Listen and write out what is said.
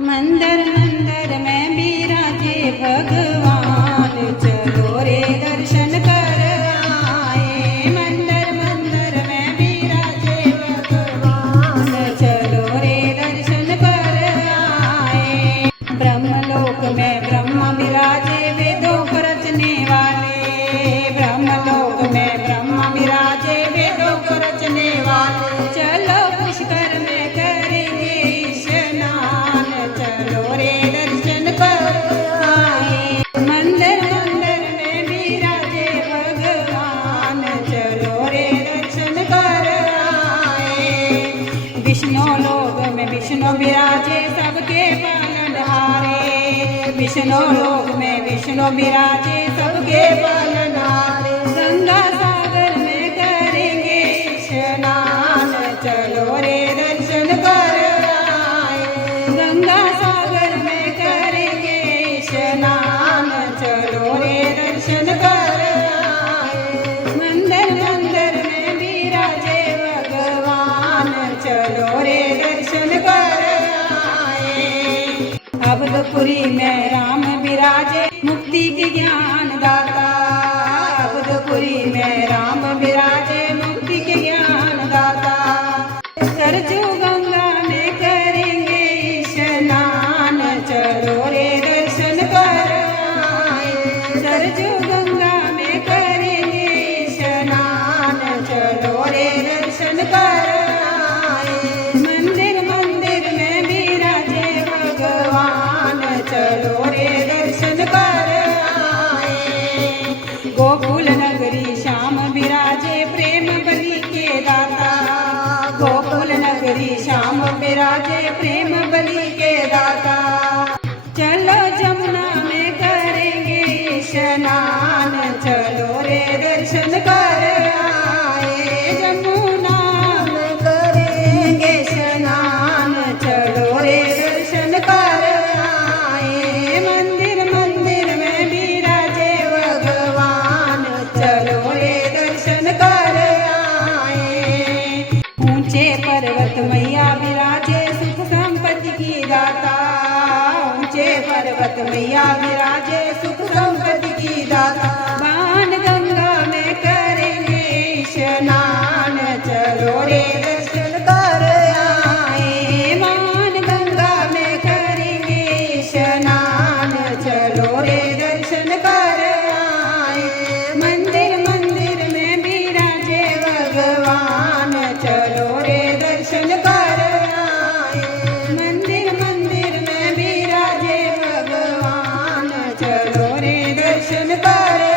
मंदिर मंदिर में बिराजे भगवान, चलो रे दर्शन कर आए। मंदिर मंदिर में बिराजे भगवान, चलो रे दर्शन कर आए। ब्रह्मलोक में ब्रह्मा बिराजे, वेदों को रचने वाले। ब्रह्मलोक में ब्रह्मा बिराजे, वेदों को रचने वाले। चलो पुष्कर में करेंगे स्नान, चलो रे दर्शन कर आए। मंदिर मंदिर में बिराजे भगवान, चलो रे दर्शन कर आए। विष्णु लोक में विष्णु बिराजे, सबके पालनहारे। विष्णु लोक में विष्णु बिराजे, सबके पालनहारे। गंगा सागर में करेंगे स्नान, चलो रे दर्शन कर आए। गंगा सागर में करेंगे स्नान, चलो रे दर्शन कर आए। मंदिर मंदिर में बिराजे भगवान, चलो रे दर्शन कर आए। अवधपुरी में राम बिराजे, मुक्ति के ज्ञान दाता। अवधपुरी में राम बिराजे, मुक्ति के ज्ञान दाता। सरजू गंगा में करेंगे स्नान, चलो रे दर्शन कर आए। सरजू गंगा में करेंगे स्नान, चलो रे दर्शन कर आए। मंदिर मंदिर में बिराजे भगवान, चलो रे दर्शन कर आए। गोकुल नगरी श्याम बिराजे, प्रेम बलि के दाता। गोकुल नगरी श्याम बिराजे, प्रेम बलि के दाता। चलो जमुना में करेंगे स्नान, चलो रे दर्शन कर आए। जमुना में करेंगे स्नान, चलो रे दर्शन कर आए। मंदिर मंदिर में बिराजे भगवान, चलो रे दर्शन कर आए। ऊंचे पर्वत मैया बिराजे, सुख संपत्ति की दाता। ऊंचे पर्वत मैया बिराजे, सुख संपत्ति की दाता। बाण गंगा में करेंगे स्नान, चलो रे दर्शन कर आए। बाण गंगा में करेंगे स्नान, चलो रे दर्शन कर आए। मंदिर मंदिर में बिराजे भगवान, चलो रे दर्शन कर आए। मंदिर मंदिर में बिराजे भगवान, चलो रे दर्शन कर